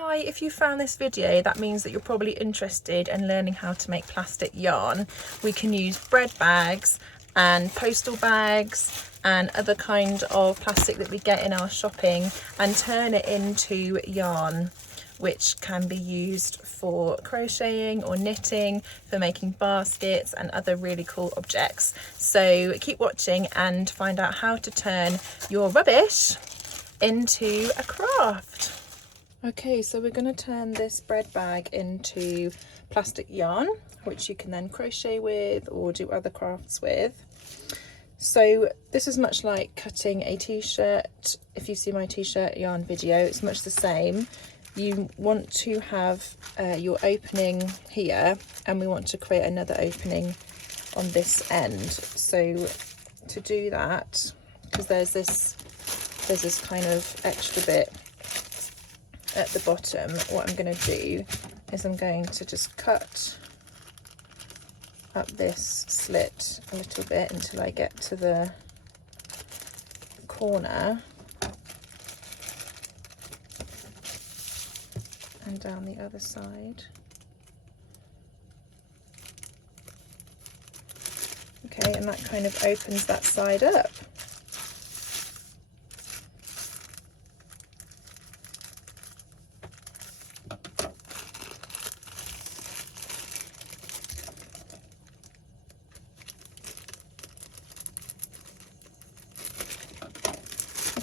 Hi, if you found this video, that means that you're probably interested in learning how to make plastic yarn. We can use bread bags and postal bags and other kind of plastic that we get in our shopping and turn it into yarn, which can be used for crocheting or knitting, for making baskets and other really cool objects. So keep watching and find out how to turn your rubbish into a craft. Okay, so we're going to turn this bread bag into plastic yarn, which you can then crochet with or do other crafts with. So this is much like cutting a t-shirt. If you see my t-shirt yarn video, it's much the same. You want to have your opening here, and we want to create another opening on this end. So to do that, because there's this kind of extra bit at the bottom, what I'm going to do is I'm going to just cut up this slit a little bit until I get to the corner and down the other side. Okay, and that kind of opens that side up.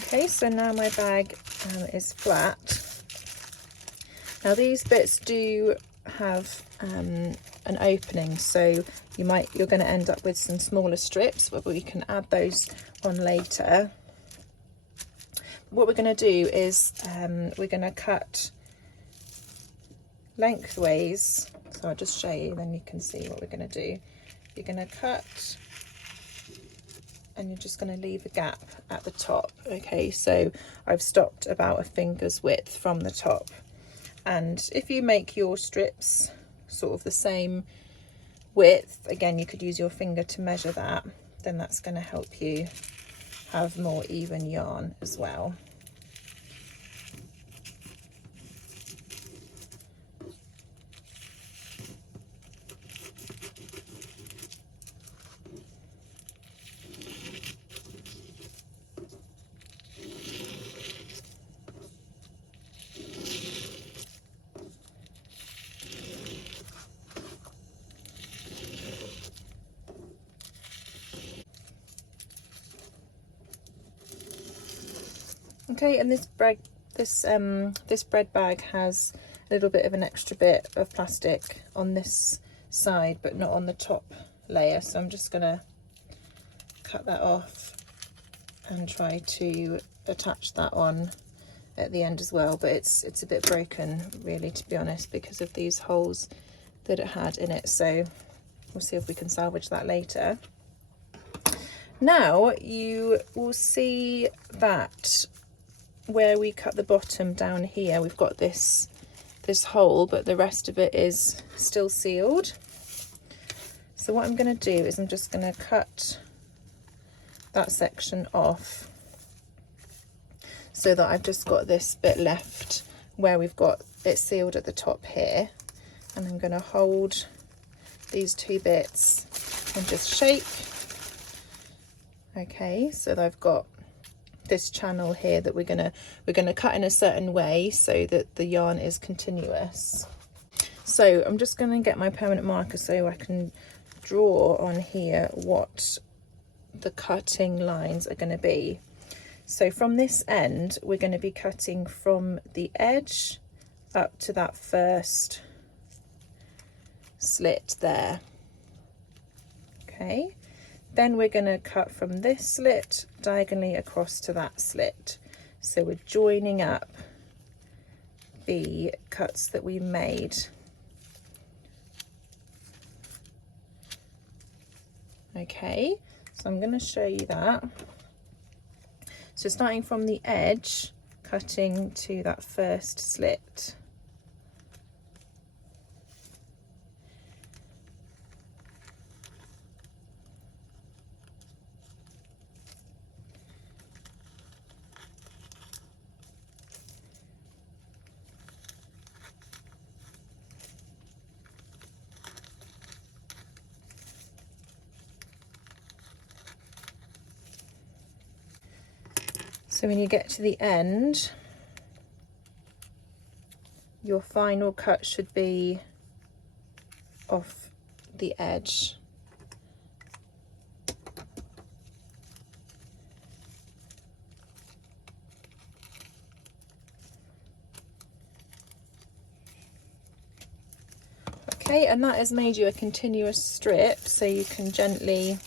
Okay, so now my bag is flat. Now these bits do have an opening, so you're going to end up with some smaller strips, but we can add those on later. What we're going to do is we're going to cut lengthways. So I'll just show you, then you can see what we're going to do. You're going to cut, and you're just going to leave a gap at the top. Okay, so I've stopped about a finger's width from the top. And if you make your strips sort of the same width, again, you could use your finger to measure that, then that's going to help you have more even yarn as well. Okay, and this bread bag has a little bit of an extra bit of plastic on this side, but not on the top layer. So I'm just gonna cut that off and try to attach that on at the end as well. But it's a bit broken, really, to be honest, because of these holes that it had in it. So we'll see if we can salvage that later. Now you will see that where we cut the bottom down here, we've got this hole, but the rest of it is still sealed. So what I'm going to do is I'm just going to cut that section off so that I've just got this bit left where we've got it sealed at the top here, and I'm going to hold these two bits and just shake. Okay, so I've got this channel here that we're gonna cut in a certain way so that the yarn is continuous. So I'm just gonna get my permanent marker so I can draw on here what the cutting lines are going to be. So from this end, we're going to be cutting from the edge up to that first slit there. Okay, then we're going to cut from this slit diagonally across to that slit. So we're joining up the cuts that we made. Okay, so I'm going to show you that. So starting from the edge, cutting to that first slit. So when you get to the end, your final cut should be off the edge. Okay, and that has made you a continuous strip, so you can gently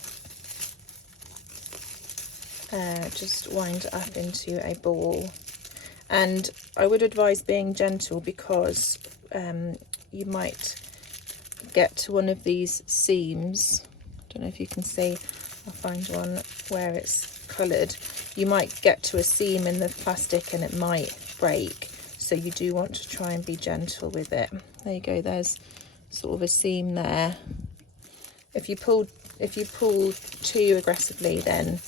just wind it up into a ball. And I would advise being gentle, because you might get to one of these seams. I don't know if you can see, I'll find one where it's coloured. You might get to a seam in the plastic and it might break, so you do want to try and be gentle with it. There you go, there's sort of a seam there. If you pull too aggressively, then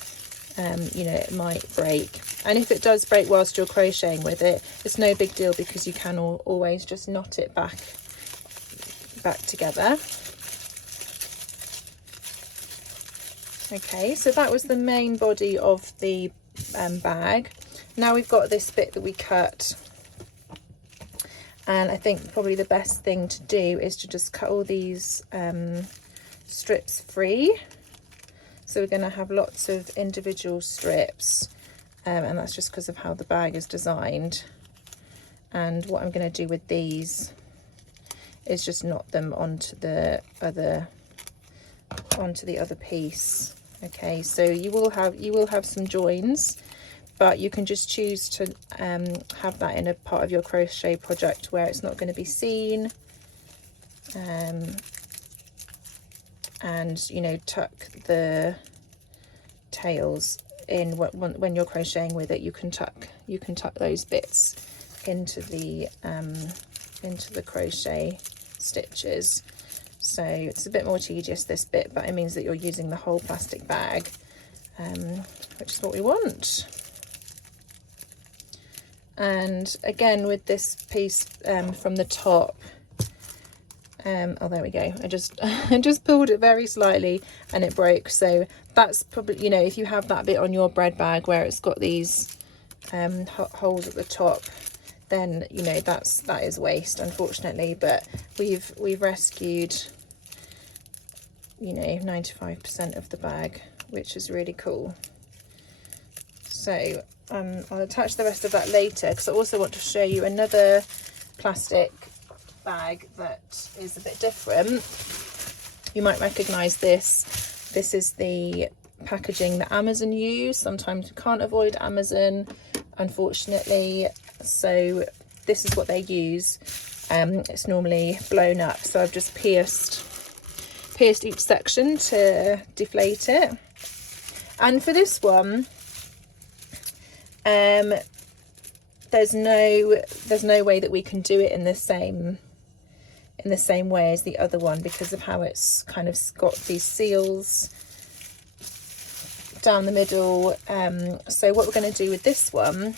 you know, it might break. And if it does break whilst you're crocheting with it, it's no big deal, because you can always just knot it back together. Okay, so that was the main body of the bag. Now we've got this bit that we cut, and I think probably the best thing to do is to just cut all these strips free. So we're going to have lots of individual strips, and that's just because of how the bag is designed. And what I'm going to do with these is just knot them onto the other piece. Okay, so you will have some joins, but you can just choose to have that in a part of your crochet project where it's not going to be seen, and you know, tuck the tails in. When you're crocheting with it, you can tuck those bits into the crochet stitches. So it's a bit more tedious, this bit, but it means that you're using the whole plastic bag, which is what we want. And again, with this piece from the top, oh, there we go, I just pulled it very slightly and it broke. So that's probably, you know, if you have that bit on your bread bag where it's got these holes at the top, then you know that is waste, unfortunately. But we've rescued, you know, 95% of the bag, which is really cool. So I'll attach the rest of that later, because I also want to show you another plastic bag that is a bit different. You might recognize this. This is the packaging that Amazon use. Sometimes you can't avoid Amazon, unfortunately, so this is what they use. It's normally blown up, so I've just pierced each section to deflate it. And for this one, there's no way that we can do it in the same way as the other one, because of how it's kind of got these seals down the middle. So what we're going to do with this one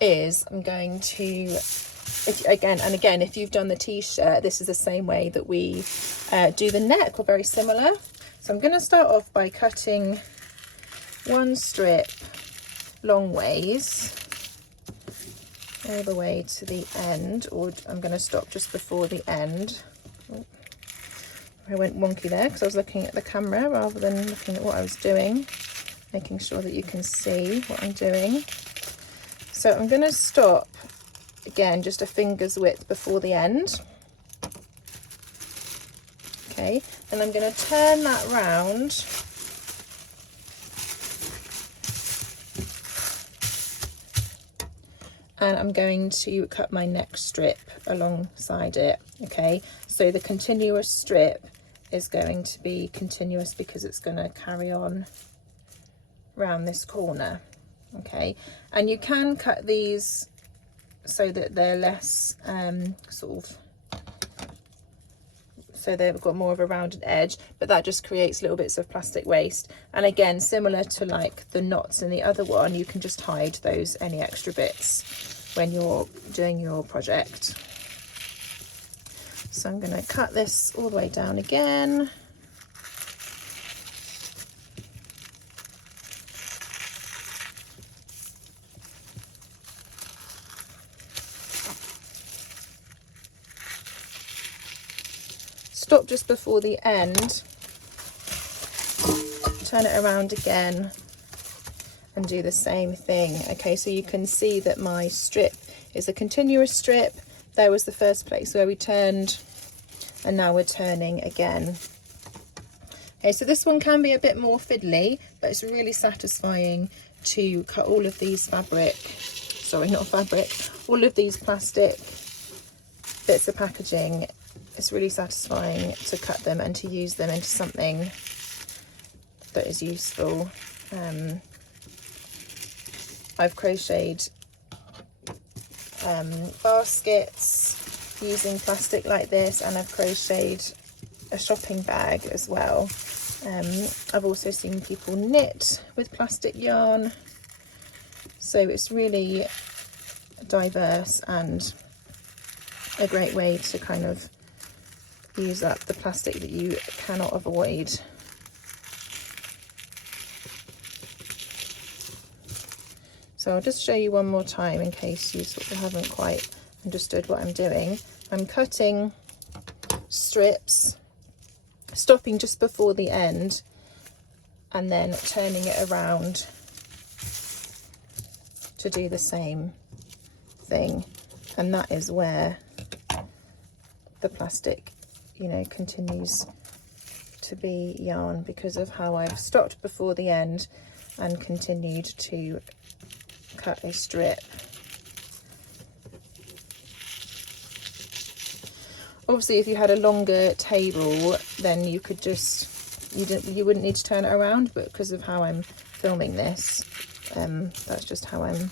is I'm going to, if you've done the t-shirt, this is the same way that we do the neck, or very similar. So I'm going to start off by cutting one strip long ways all the way to the end, or I'm going to stop just before the end. Oh, I went wonky there because I was looking at the camera rather than looking at what I was doing, making sure that you can see what I'm doing. So I'm going to stop again just a finger's width before the end. Okay, and I'm going to turn that round and I'm going to cut my next strip alongside it. Okay, so the continuous strip is going to be continuous because it's going to carry on round this corner. Okay, and you can cut these so that they're less so they've got more of a rounded edge, but that just creates little bits of plastic waste. And again, similar to like the knots in the other one, you can just hide any extra bits when you're doing your project. So I'm going to cut this all the way down again. stop just before the end, turn it around again and do the same thing. Okay, so you can see that my strip is a continuous strip. There was the first place where we turned, and now we're turning again. Okay, so this one can be a bit more fiddly, but it's really satisfying to cut all of these all of these plastic bits of packaging. It's really satisfying to cut them and to use them into something that is useful. I've crocheted baskets using plastic like this, and I've crocheted a shopping bag as well. I've also seen people knit with plastic yarn, so it's really diverse and a great way to kind of use up the plastic that you cannot avoid. So I'll just show you one more time in case you sort of haven't quite understood what I'm doing. I'm cutting strips, stopping just before the end, and then turning it around to do the same thing. And that is where the plastic, you know, continues to be yarn, because of how I've stopped before the end and continued to cut a strip. Obviously, if you had a longer table, then you could just, you wouldn't need to turn it around, but because of how I'm filming this, that's just how I'm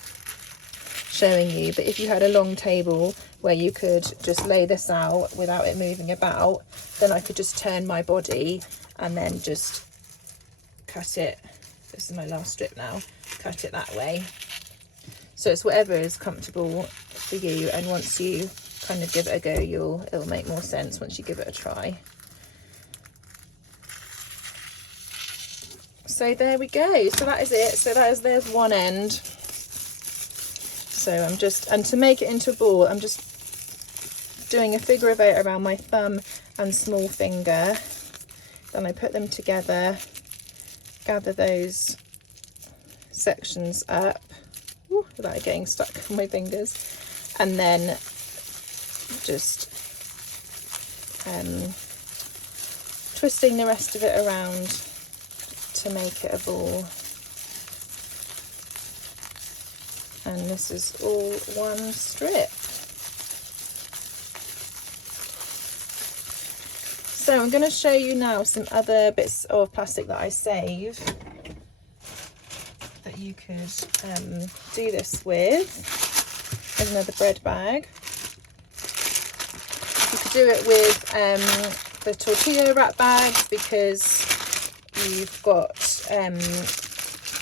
showing you. But if you had a long table where you could just lay this out without it moving about, then I could just turn my body and then just cut it. This is my last strip now. Cut it that way. So it's whatever is comfortable for you, and once you kind of give it a go, it'll make more sense once you give it a try. So there we go. So that is it. So there's one end. So and to make it into a ball, I'm just doing a figure of 8 around my thumb and small finger. Then I put them together, gather those sections up without it getting stuck on my fingers, and then just twisting the rest of it around to make it a ball. And this is all one strip. So I'm going to show you now some other bits of plastic that I save that you could do this with. There's another bread bag. You could do it with the tortilla wrap bags, because you've got,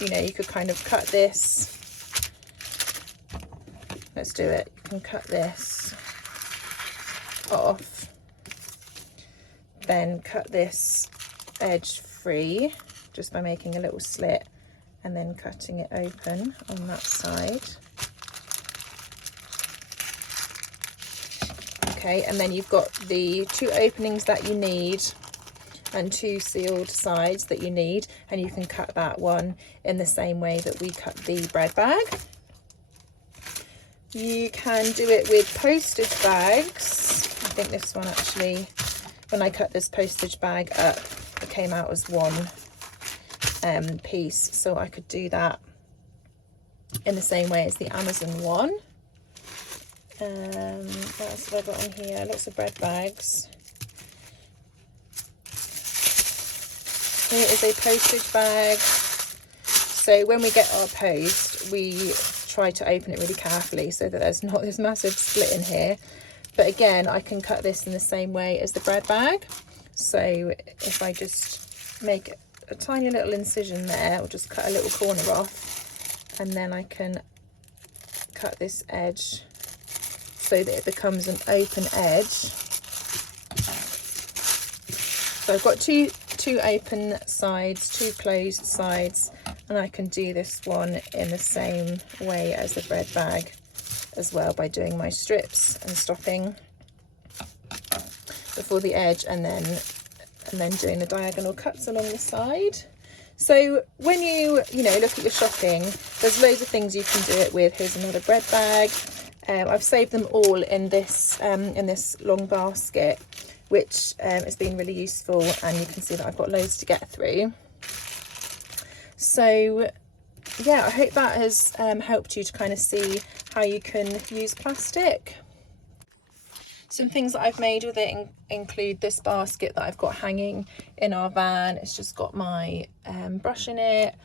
you know, you could kind of cut this. Let's do it. You can cut this off, then cut this edge free just by making a little slit and then cutting it open on that side. Okay, and then you've got the 2 openings that you need and 2 sealed sides that you need, and you can cut that one in the same way that we cut the bread bag. You can do it with postage bags. I think this one actually, when I cut this postage bag up, it came out as one piece, so I could do that in the same way as the Amazon one. What else have I got on here? Lots of bread bags. Here is a postage bag. So when we get our post, we try to open it really carefully so that there's not this massive split in here. But again, I can cut this in the same way as the bread bag. So if I just make a tiny little incision there, or just cut a little corner off, and then I can cut this edge so that it becomes an open edge. So I've got two open sides, 2 closed sides, and I can do this one in the same way as the bread bag as well, by doing my strips and stopping. But before the edge, and then doing the diagonal cuts along the side. So when you look at your shopping, there's loads of things you can do it with. Here's another bread bag. I've saved them all in this long basket, which has been really useful, and you can see that I've got loads to get through. So yeah, I hope that has helped you to kind of see how you can use plastic. Some things that I've made with it include this basket that I've got hanging in our van. It's just got my brush in it,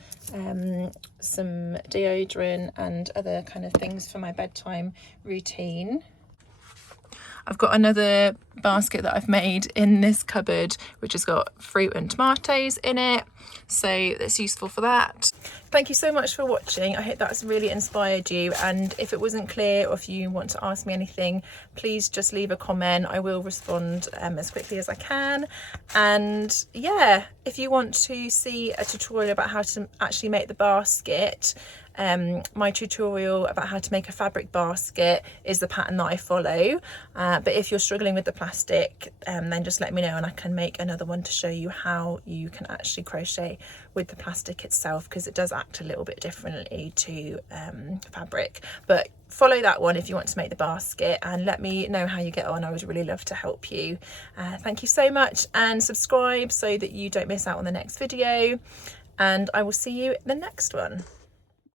some deodorant and other kind of things for my bedtime routine. I've got another basket that I've made in this cupboard, which has got fruit and tomatoes in it, so that's useful for that. Thank you so much for watching. I hope that's really inspired you, and if it wasn't clear or if you want to ask me anything, please just leave a comment. I will respond as quickly as I can. And yeah, if you want to see a tutorial about how to actually make the basket, my tutorial about how to make a fabric basket is the pattern that I follow, but if you're struggling with the plastic, then just let me know and I can make another one to show you how you can actually crochet with the plastic itself, because it does act a little bit differently to fabric. But follow that one if you want to make the basket, and let me know how you get on. I would really love to help you. Thank you so much, and subscribe so that you don't miss out on the next video, and I will see you in the next one.